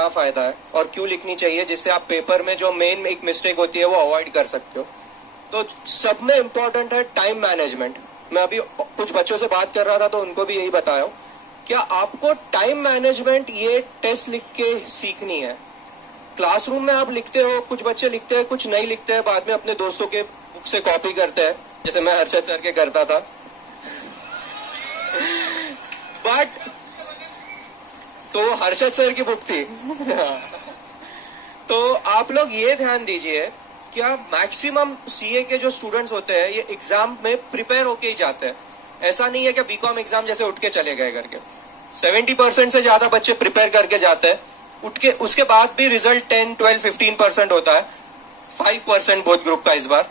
क्या फायदा है और क्यों लिखनी चाहिए, जिससे आप पेपर में जो मेन एक मिस्टेक होती है वो अवॉइड कर सकते हो। तो सब में इम्पोर्टेंट है टाइम मैनेजमेंट। मैं अभी कुछ बच्चों से बात कर रहा था तो उनको भी यही बताया हूँ, क्या आपको टाइम मैनेजमेंट ये टेस्ट लिख के सीखनी है। क्लासरूम में आप लिखते हो, कुछ बच्चे लिखते हैं, कुछ नहीं लिखते हैं, बाद में अपने दोस्तों के बुक से कॉपी करते हैं, जैसे मैं हर्षद सर के करता था। बट तो वो हर्षद सर की बुक थी। तो आप लोग ये ध्यान दीजिए, क्या मैक्सिमम सीए के जो स्टूडेंट्स होते हैं ये एग्जाम में प्रिपेयर होके ही जाते हैं। ऐसा नहीं है कि बीकॉम एग्जाम जैसे उठ के चले गए करके। 70% से ज्यादा बच्चे प्रिपेयर करके जाते हैं, उठ के उसके बाद भी रिजल्ट 10, 12, 15% होता है, 5% बोथ ग्रुप का इस बार।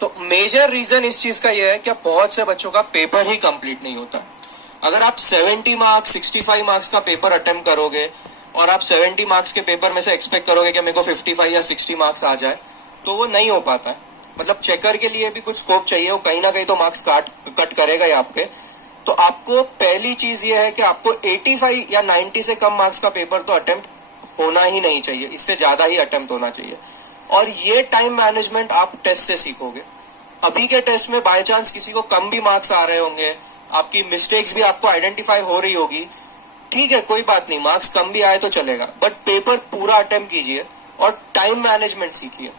तो मेजर रीजन इस चीज का यह है कि बहुत से बच्चों का पेपर ही कंप्लीट नहीं होता। अगर आप 70 मार्क्स 65 मार्क्स का पेपर अटेम्प्ट करोगे और आप 70 मार्क्स के पेपर में से एक्सपेक्ट करोगे कि मेरे को 55 या 60 मार्क्स आ जाए, तो वो नहीं हो पाता है। मतलब चेकर के लिए भी कुछ स्कोप चाहिए, वो कहीं ना कहीं तो मार्क्स कट करेगा ही आपके। तो आपको पहली चीज ये है कि आपको 85 या 90 से कम मार्क्स का पेपर तो अटेम्प्ट होना ही नहीं चाहिए, इससे ज्यादा ही अटेम्प्ट होना चाहिए। और ये टाइम मैनेजमेंट आप टेस्ट से सीखोगे। अभी के टेस्ट में बाय चांस किसी को कम भी मार्क्स आ रहे होंगे, आपकी मिस्टेक्स भी आपको आइडेंटिफाई हो रही होगी, ठीक है, कोई बात नहीं, मार्क्स कम भी आए तो चलेगा, बट पेपर पूरा अटेम्प्ट कीजिए और टाइम मैनेजमेंट सीखिए।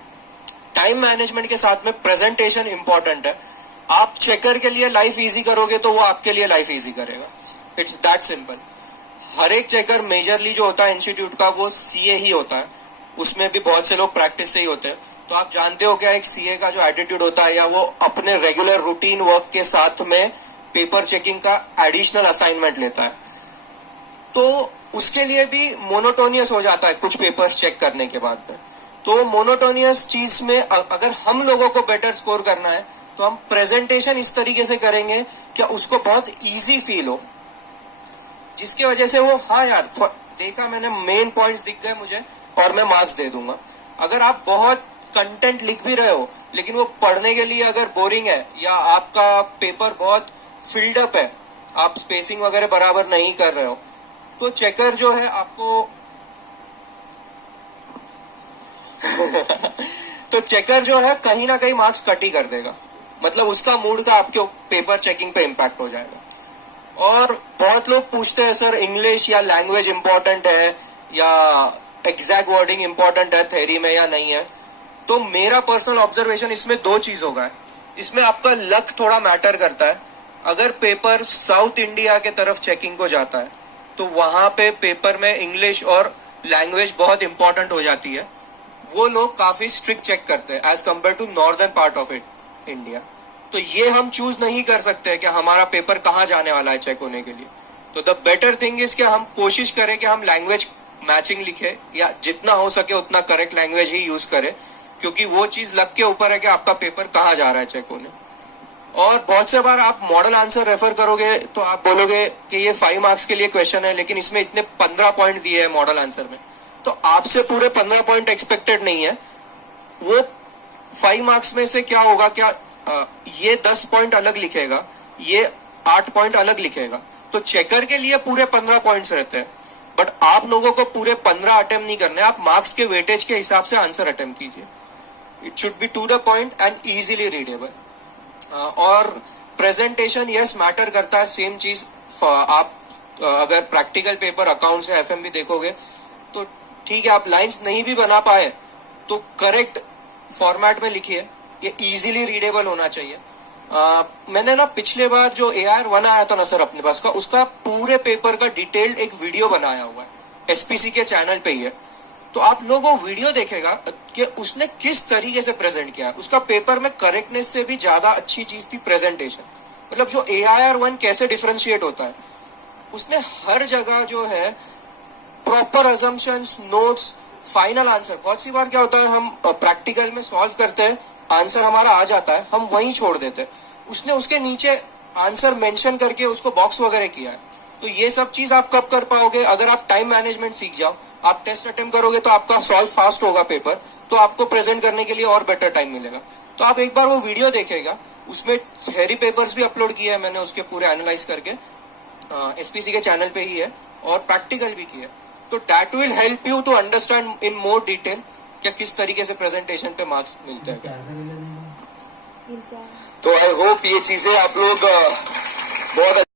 टाइम मैनेजमेंट के साथ में प्रेजेंटेशन इंपॉर्टेंट है। आप चेकर के लिए लाइफ इजी करोगे तो वो आपके लिए लाइफ इजी करेगा। It's that simple. हर एक चेकर मेजरली जो होता है इंस्टीट्यूट का वो सीए ही होता है, उसमें भी बहुत से लोग प्रैक्टिस से ही होते हैं। तो आप जानते हो क्या एक सीए का जो एटीट्यूड होता है, या वो अपने रेगुलर रूटीन वर्क के साथ में पेपर चेकिंग का एडिशनल असाइनमेंट लेता है, तो उसके लिए भी मोनोटोनियस हो जाता है कुछ पेपर्स चेक करने के बाद में। तो मोनोटोनियस चीज में अगर हम लोगों को बेटर स्कोर करना है तो हम प्रेजेंटेशन इस तरीके से करेंगे कि उसको बहुत इजी फील हो, जिसकी वजह से वो हाँ यार देखा मैंने, मेन पॉइंट्स दिख गए मुझे और मैं मार्क्स दे दूंगा। अगर आप बहुत कंटेंट लिख भी रहे हो लेकिन वो पढ़ने के लिए अगर बोरिंग है, या आपका पेपर बहुत फिल्ड अप है, आप स्पेसिंग वगैरह बराबर नहीं कर रहे हो, तो चेकर जो है आपको तो चेकर जो है कहीं ना कहीं मार्क्स कट ही कर देगा। मतलब उसका मूड का आपके पेपर चेकिंग पे इम्पैक्ट हो जाएगा। और बहुत लोग पूछते हैं सर इंग्लिश या लैंग्वेज इंपॉर्टेंट है या एग्जैक्ट वर्डिंग इंपॉर्टेंट है थ्योरी में या नहीं है। तो मेरा पर्सनल ऑब्जर्वेशन इसमें दो चीजों का है। इसमें आपका लक थोड़ा मैटर करता है। अगर पेपर साउथ इंडिया के तरफ चेकिंग को जाता है तो वहां पे पेपर में इंग्लिश और लैंग्वेज बहुत इंपॉर्टेंट हो जाती है। वो लोग काफी स्ट्रिक्ट चेक करते हैं as compare to northern part of India. तो ये हम चूज नहीं कर सकते कि हमारा पेपर कहाँ जाने वाला है चेक होने के लिए। तो द बेटर थिंग इज कि हम कोशिश करें कि हम लैंग्वेज मैचिंग लिखे, या जितना हो सके उतना करेक्ट लैंग्वेज ही यूज करें, क्योंकि वो चीज लक के ऊपर है कि आपका पेपर कहाँ जा रहा है चेक होने। और बहुत से बार आप मॉडल आंसर रेफर करोगे तो आप बोलोगे कि ये 5 मार्क्स के लिए क्वेश्चन है, लेकिन इसमें इतने 15 पॉइंट दिए हैं मॉडल आंसर में, तो आपसे पूरे 15 पॉइंट एक्सपेक्टेड नहीं है। वो 5 मार्क्स में से क्या होगा, क्या ये 10 पॉइंट अलग लिखेगा, ये 8 पॉइंट अलग लिखेगा। तो चेकर के लिए पूरे 15 पॉइंट्स रहते हैं, बट आप लोगों को पूरे 15 अटेम्प्ट नहीं करने, आप मार्क्स के वेटेज के हिसाब से आंसर अटेम्प्ट कीजिए। It should be to the point and easily readable. और प्रेजेंटेशन यस मैटर करता है, सेम चीज। आप अगर प्रैक्टिकल पेपर अकाउंट्स या एफएम भी देखोगे तो ठीक है, आप लाइंस नहीं भी बना पाए तो करेक्ट फॉर्मेट में लिखिए, ये इजीली रीडेबल होना चाहिए। मैंने ना पिछले बार जो AR1 आया था ना सर अपने पास का, उसका पूरे पेपर का डिटेल्ड एक वीडियो बनाया हुआ है, एसपीसी के चैनल पे ही है। तो आप लोग वो वीडियो देखेगा कि उसने किस तरीके से प्रेजेंट किया। उसका पेपर में करेक्टनेस से भी ज्यादा अच्छी चीज थी प्रेजेंटेशन। मतलब जो AR1 कैसे डिफरेंशिएट होता है, उसने हर जगह जो है proper assumptions, notes, final answer. बहुत सी बार क्या होता है, हम प्रैक्टिकल में सॉल्व करते हैं, आंसर हमारा आ जाता है, हम वहीं छोड़ देते हैं। उसने उसके नीचे आंसर मेंशन करके उसको बॉक्स वगैरह किया है। तो ये सब चीज आप कब कर पाओगे, अगर आप टाइम मैनेजमेंट सीख जाओ। आप टेस्ट अटेम्प्ट करोगे तो आपका सॉल्व फास्ट होगा पेपर, तो आपको प्रेजेंट करने के लिए और बेटर टाइम मिलेगा। तो आप एक बार वो वीडियो देखेगा, उसमें थ्योरी पेपर्स भी अपलोड किया है मैंने, उसके पूरे एनालाइज करके एसपीसी के चैनल पे ही है, और प्रैक्टिकल भी किया है। तो that will help you to understand in more detail क्या किस तरीके से प्रेजेंटेशन पे मार्क्स मिलते हैं। तो आई होप ये चीजें आप लोग बहुत